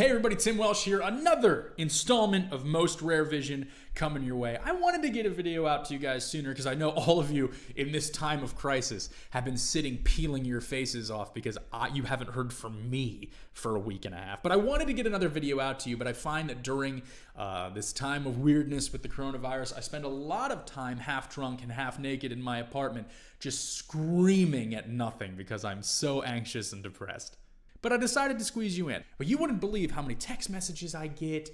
Hey everybody, Tim Welsh here. Another installment of Most Rare Vision coming your way. I wanted to get a video out to you guys sooner because I know all of you in this time of crisis have been sitting peeling your faces off because you haven't heard from me for a week and a half. But I wanted to get another video out to you, but I find that during this time of weirdness with the coronavirus, I spend a lot of time half drunk and half naked in my apartment just screaming at nothing because I'm so anxious and depressed. But I decided to squeeze you in. But you wouldn't believe how many text messages I get,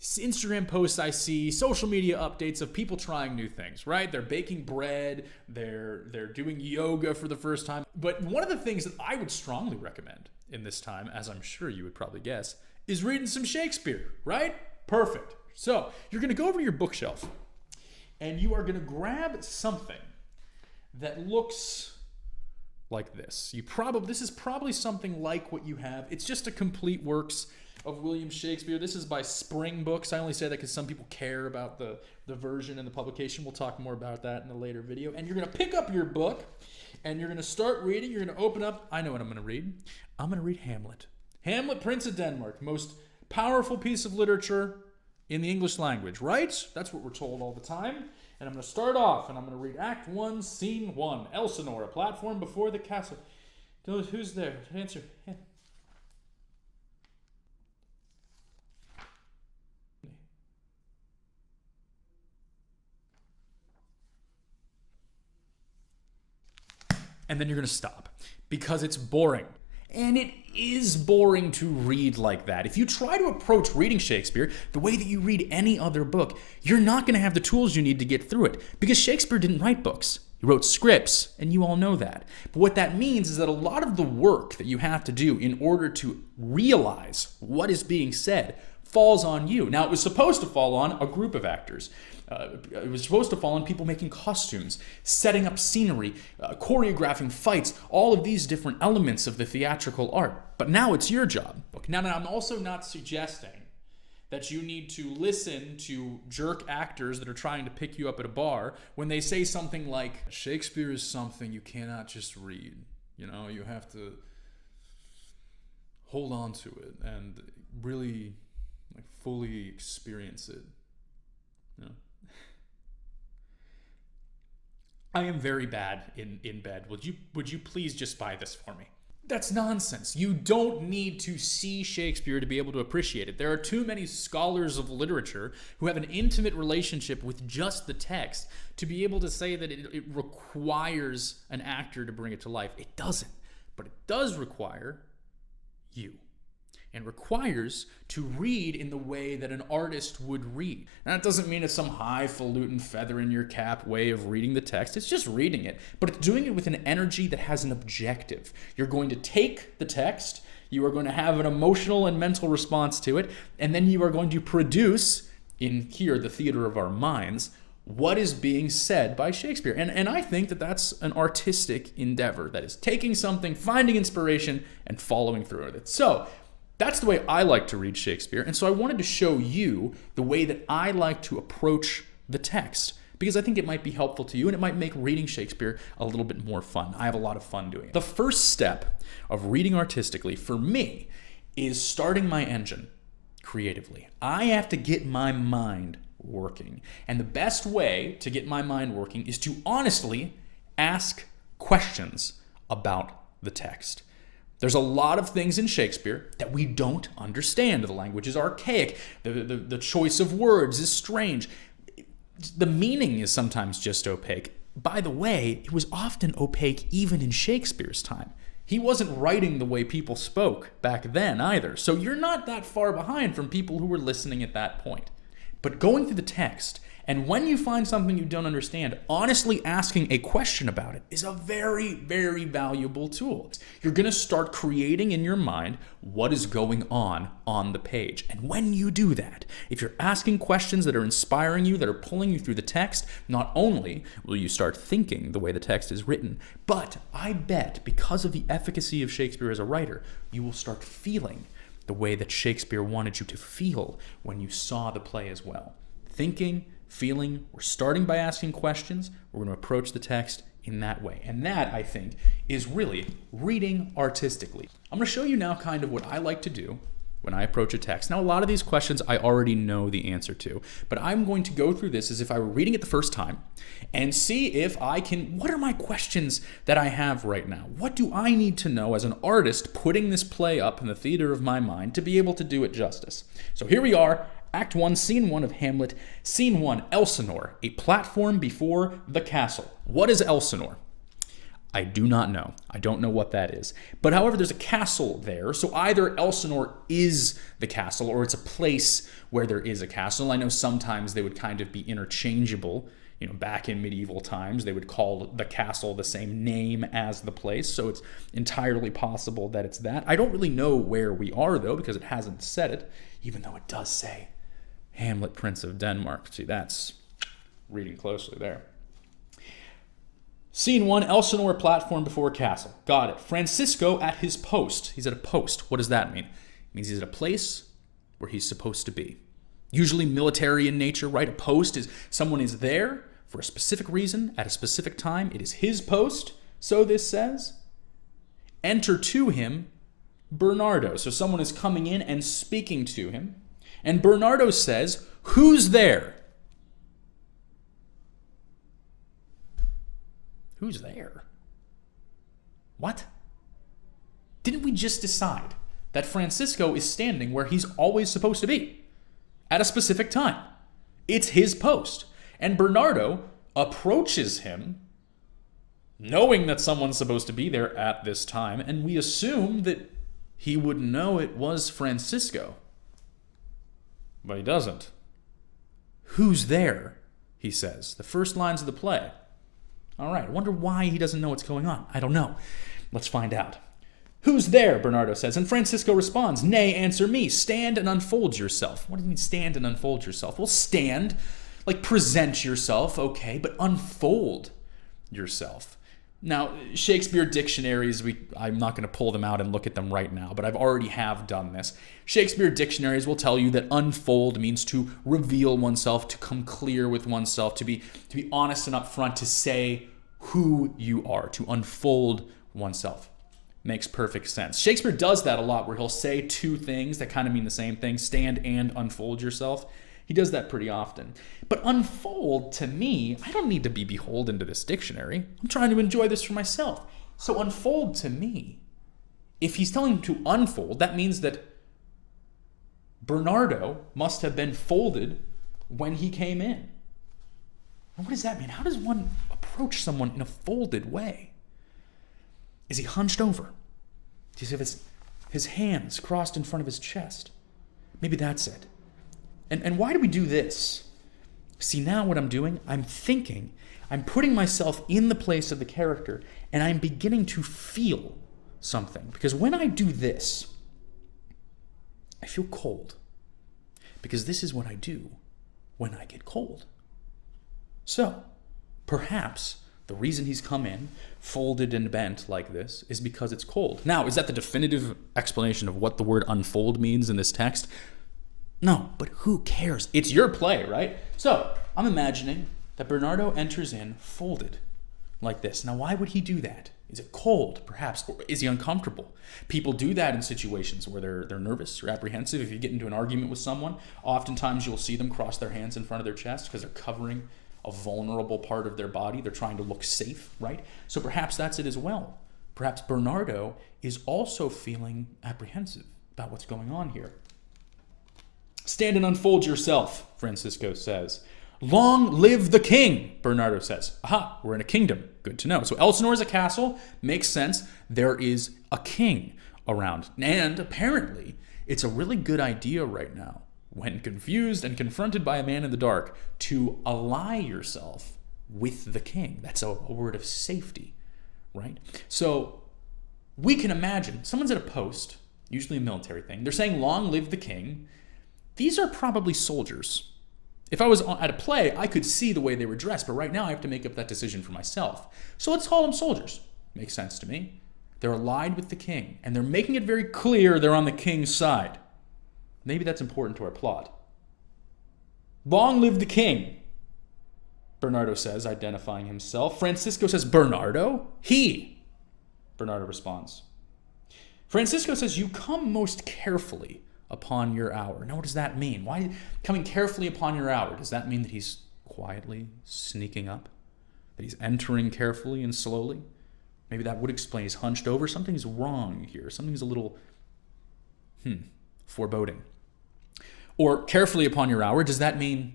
Instagram posts I see, social media updates of people trying new things, right? They're baking bread, they're doing yoga for the first time. But one of the things that I would strongly recommend in this time, as I'm sure you would probably guess, is reading some Shakespeare, right? Perfect. So you're going to go over to your bookshelf and you are going to grab something that looks like this. This is probably something like what you have. It's just a complete works of William Shakespeare. This is by Spring Books. I only say that because some people care about the version and the publication. We'll talk more about that in a later video. And you're going to pick up your book and you're going to start reading. You're going to open up. I know what I'm going to read. I'm going to read Hamlet. Hamlet, Prince of Denmark. Most powerful piece of literature in the English language, right? That's what we're told all the time. And I'm going to start off, and I'm going to read Act 1, Scene 1. Elsinore, a platform before the castle. Who's there? Answer. And then you're going to stop, because it's boring. And it is boring to read like that. If you try to approach reading Shakespeare the way that you read any other book, you're not going to have the tools you need to get through it. Because Shakespeare didn't write books. He wrote scripts, and you all know that. But what that means is that a lot of the work that you have to do in order to realize what is being said falls on you. Now, it was supposed to fall on a group of actors. It was supposed to fall on people making costumes, setting up scenery, choreographing fights, all of these different elements of the theatrical art. But now it's your job. Now, I'm also not suggesting that you need to listen to jerk actors that are trying to pick you up at a bar when they say something like, Shakespeare is something you cannot just read. You have to hold on to it and really fully experience it. I am very bad in bed. Would you please just buy this for me? That's nonsense. You don't need to see Shakespeare to be able to appreciate it. There are too many scholars of literature who have an intimate relationship with just the text to be able to say that it requires an actor to bring it to life. It doesn't. But it does require you. And requires to read in the way that an artist would read. Now, that doesn't mean it's some highfalutin feather in your cap way of reading the text. It's just reading it, but it's doing it with an energy that has an objective. You're going to take the text, you are going to have an emotional and mental response to it, and then you are going to produce, in here, the theater of our minds, what is being said by Shakespeare. And I think that that's an artistic endeavor. That is taking something, finding inspiration, and following through with it. So, that's the way I like to read Shakespeare, and so I wanted to show you the way that I like to approach the text, because I think it might be helpful to you, and it might make reading Shakespeare a little bit more fun. I have a lot of fun doing it. The first step of reading artistically, for me, is starting my engine creatively. I have to get my mind working, and the best way to get my mind working is to honestly ask questions about the text. There's a lot of things in Shakespeare that we don't understand. The language is archaic. The choice of words is strange. The meaning is sometimes just opaque. By the way, it was often opaque even in Shakespeare's time. He wasn't writing the way people spoke back then either. So you're not that far behind from people who were listening at that point. But going through the text, and when you find something you don't understand, honestly asking a question about it is a very, very valuable tool. You're going to start creating in your mind what is going on the page. And when you do that, if you're asking questions that are inspiring you, that are pulling you through the text, not only will you start thinking the way the text is written, but I bet because of the efficacy of Shakespeare as a writer, you will start feeling the way that Shakespeare wanted you to feel when you saw the play as well. Thinking, feeling, we're starting by asking questions, we're going to approach the text in that way. And that, I think, is really reading artistically. I'm going to show you now kind of what I like to do when I approach a text? Now, a lot of these questions I already know the answer to, but I'm going to go through this as if I were reading it the first time and see if I can, what are my questions that I have right now? What do I need to know as an artist putting this play up in the theater of my mind to be able to do it justice? So here we are, Act 1, Scene 1 of Hamlet. Scene 1, Elsinore, a platform before the castle. What is Elsinore? I do not know. I don't know what that is. But however, there's a castle there. So either Elsinore is the castle or it's a place where there is a castle. I know sometimes they would kind of be interchangeable. Back in medieval times, they would call the castle the same name as the place. So it's entirely possible that it's that. I don't really know where we are, though, because it hasn't said it, even though it does say Hamlet, Prince of Denmark. See, that's reading closely there. Scene 1, Elsinore platform before castle. Got it. Francisco at his post. He's at a post. What does that mean? It means he's at a place where he's supposed to be. Usually military in nature, right? A post is someone is there for a specific reason at a specific time. It is his post, so this says. Enter to him Bernardo. So someone is coming in and speaking to him. And Bernardo says, "Who's there?" Who's there? What? Didn't we just decide that Francisco is standing where he's always supposed to be at a specific time? It's his post. And Bernardo approaches him knowing that someone's supposed to be there at this time, and we assume that he would know it was Francisco. But he doesn't. "Who's there?" he says. The first lines of the play. All right, I wonder why he doesn't know what's going on. I don't know. Let's find out. "Who's there?" Bernardo says, and Francisco responds, "Nay, answer me. Stand and unfold yourself." What do you mean stand and unfold yourself? Well, stand, like present yourself, okay, but unfold yourself. Now, Shakespeare dictionaries, I'm not going to pull them out and look at them right now, but I've already have done this. Shakespeare dictionaries will tell you that unfold means to reveal oneself, to come clear with oneself, to be honest and upfront, to say who you are, to unfold oneself. Makes perfect sense. Shakespeare does that a lot, where he'll say two things that kind of mean the same thing, stand and unfold yourself. He does that pretty often. But unfold, to me, I don't need to be beholden to this dictionary. I'm trying to enjoy this for myself. So unfold to me, if he's telling him to unfold, that means that Bernardo must have been folded when he came in. And what does that mean? How does one approach someone in a folded way? Is he hunched over? Does he have his hands crossed in front of his chest? Maybe that's it. And why do we do this? See, now what I'm doing, I'm thinking, I'm putting myself in the place of the character, and I'm beginning to feel something. Because when I do this, I feel cold. Because this is what I do when I get cold. So, perhaps the reason he's come in, folded and bent like this, is because it's cold. Now, is that the definitive explanation of what the word unfold means in this text? No, but who cares? It's your play, right? So, I'm imagining that Bernardo enters in folded like this. Now, why would he do that? Is it cold, perhaps? Or is he uncomfortable? People do that in situations where they're nervous or apprehensive. If you get into an argument with someone, oftentimes you'll see them cross their hands in front of their chest because they're covering a vulnerable part of their body. They're trying to look safe, right? So perhaps that's it as well. Perhaps Bernardo is also feeling apprehensive about what's going on here. Stand and unfold yourself, Francisco says. Long live the king, Bernardo says. Aha, we're in a kingdom. Good to know. So Elsinore is a castle. Makes sense. There is a king around. And apparently, it's a really good idea right now, when confused and confronted by a man in the dark, to ally yourself with the king. That's a word of safety, right? So we can imagine someone's at a post, usually a military thing. They're saying, long live the king. These are probably soldiers. If I was at a play, I could see the way they were dressed, but right now I have to make up that decision for myself. So let's call them soldiers. Makes sense to me. They're allied with the king, and they're making it very clear they're on the king's side. Maybe that's important to our plot. Long live the king, Bernardo says, identifying himself. Francisco says, Bernardo? He, Bernardo responds. Francisco says, you come most carefully upon your hour. Now, what does that mean? Why coming carefully upon your hour? Does that mean that he's quietly sneaking up? That he's entering carefully and slowly? Maybe that would explain he's hunched over. Something's wrong here. Something's a little, foreboding. Or carefully upon your hour, does that mean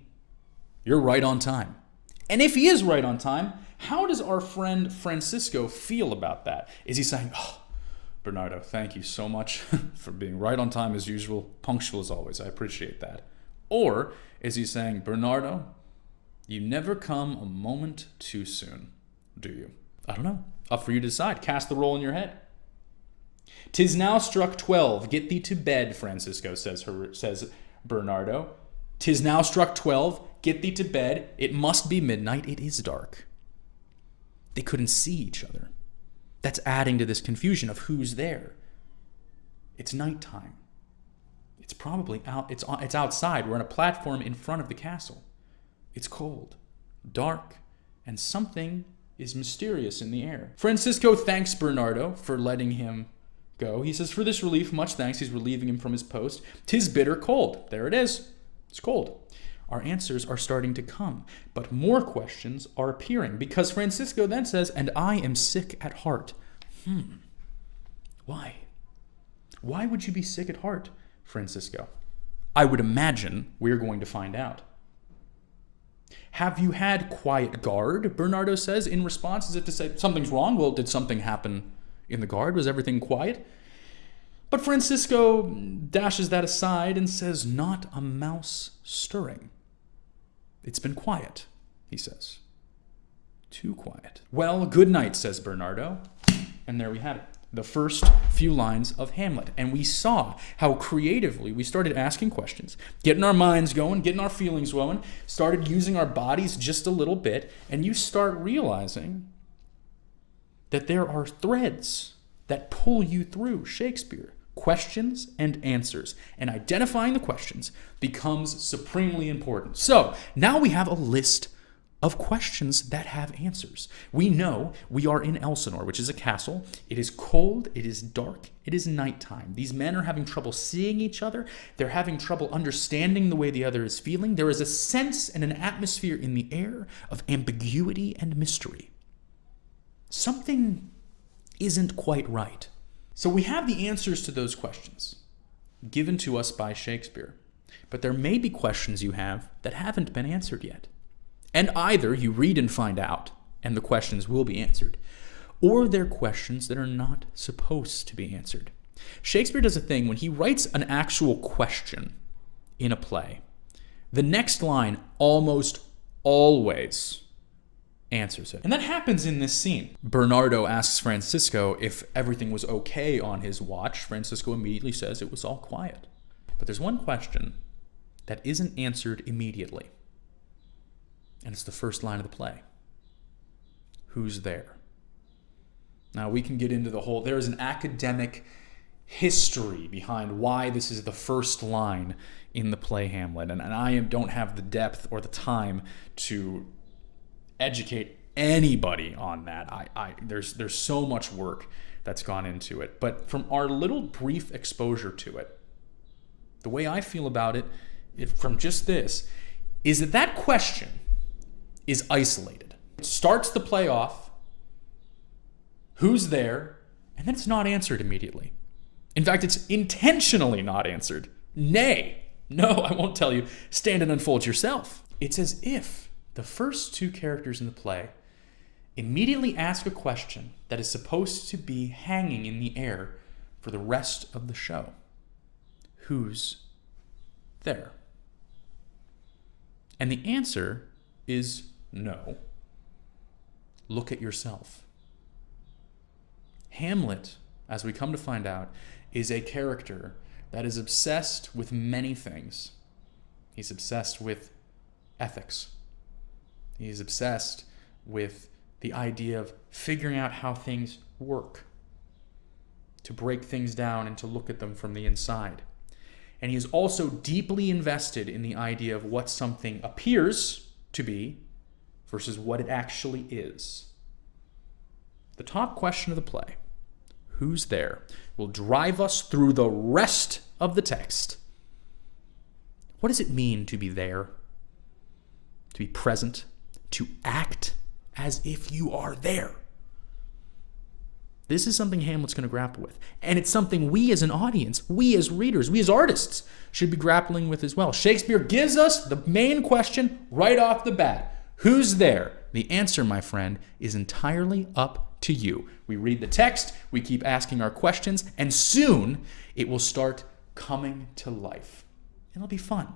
you're right on time? And if he is right on time, how does our friend Francisco feel about that? Is he saying, oh, Bernardo, thank you so much for being right on time as usual, punctual as always. I appreciate that. Or is he saying, Bernardo, you never come a moment too soon, do you? I don't know. Up for you to decide. Cast the roll in your head. 'Tis now struck 12. Get thee to bed, Francisco, says Bernardo. 'Tis now struck 12. Get thee to bed. It must be midnight. It is dark. They couldn't see each other. That's adding to this confusion of who's there. It's nighttime. It's probably out. It's outside. We're on a platform in front of the castle. It's cold, dark, and something is mysterious in the air. Francisco thanks Bernardo for letting him go. He says, for this relief, much thanks. He's relieving him from his post. 'Tis bitter cold. There it is. It's cold. Our answers are starting to come, but more questions are appearing because Francisco then says, and I am sick at heart. Why? Why would you be sick at heart, Francisco? I would imagine we're going to find out. Have you had quiet guard? Bernardo says in response, as if to say, something's wrong. Well, did something happen in the guard? Was everything quiet? But Francisco dashes that aside and says, not a mouse stirring. It's been quiet, he says. Too quiet. Well, good night, says Bernardo. And there we had it. The first few lines of Hamlet. And we saw how creatively we started asking questions, getting our minds going, getting our feelings going, started using our bodies just a little bit, and you start realizing that there are threads that pull you through Shakespeare. Questions and answers. And identifying the questions becomes supremely important. So now we have a list of questions that have answers. We know we are in Elsinore, which is a castle. It is cold, it is dark, it is nighttime. These men are having trouble seeing each other. They're having trouble understanding the way the other is feeling. There is a sense and an atmosphere in the air of ambiguity and mystery. Something isn't quite right. So we have the answers to those questions given to us by Shakespeare. But there may be questions you have that haven't been answered yet. And either you read and find out, and the questions will be answered, or they're questions that are not supposed to be answered. Shakespeare does a thing when he writes an actual question in a play. The next line almost always answers it. And that happens in this scene. Bernardo asks Francisco if everything was okay on his watch. Francisco immediately says it was all quiet. But there's one question that isn't answered immediately. And it's the first line of the play. Who's there? Now we can get into the whole, there is an academic history behind why this is the first line in the play Hamlet. And I don't have the depth or the time to educate anybody on that. There's so much work that's gone into it. But from our little brief exposure to it, the way I feel about it from just this, is that question is isolated. It starts the play off, who's there, and then it's not answered immediately. In fact, it's intentionally not answered. Nay, no, I won't tell you. Stand and unfold yourself. It's as if the first two characters in the play immediately ask a question that is supposed to be hanging in the air for the rest of the show. Who's there? And the answer is no. Look at yourself. Hamlet, as we come to find out, is a character that is obsessed with many things. He's obsessed with ethics. He's obsessed with the idea of figuring out how things work, to break things down and to look at them from the inside. And he is also deeply invested in the idea of what something appears to be versus what it actually is. The top question of the play, who's there, will drive us through the rest of the text What does it mean to be there? To be present? To act as if you are there? This is something Hamlet's going to grapple with. And it's something we as an audience, we as readers, we as artists should be grappling with as well. Shakespeare gives us the main question right off the bat. Who's there? The answer, my friend, is entirely up to you. We read the text, we keep asking our questions, and soon it will start coming to life. It'll be fun.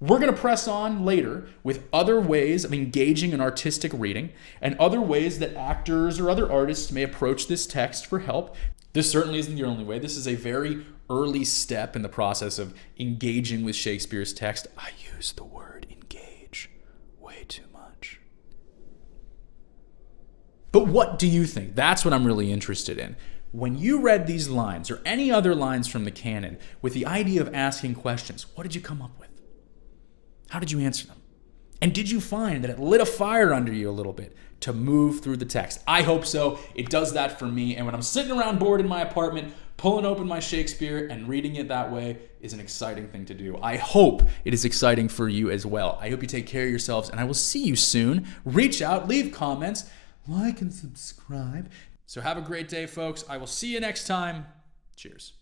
We're going to press on later with other ways of engaging in artistic reading and other ways that actors or other artists may approach this text for help. This certainly isn't the only way. This is a very early step in the process of engaging with Shakespeare's text. I use the word engage way too much. But what do you think? That's what I'm really interested in. When you read these lines or any other lines from the canon with the idea of asking questions, what did you come up with? How did you answer them? And did you find that it lit a fire under you a little bit to move through the text? I hope so. It does that for me. And when I'm sitting around bored in my apartment, pulling open my Shakespeare and reading it that way is an exciting thing to do. I hope it is exciting for you as well. I hope you take care of yourselves, and I will see you soon. Reach out, leave comments, like and subscribe. So have a great day, folks. I will see you next time. Cheers.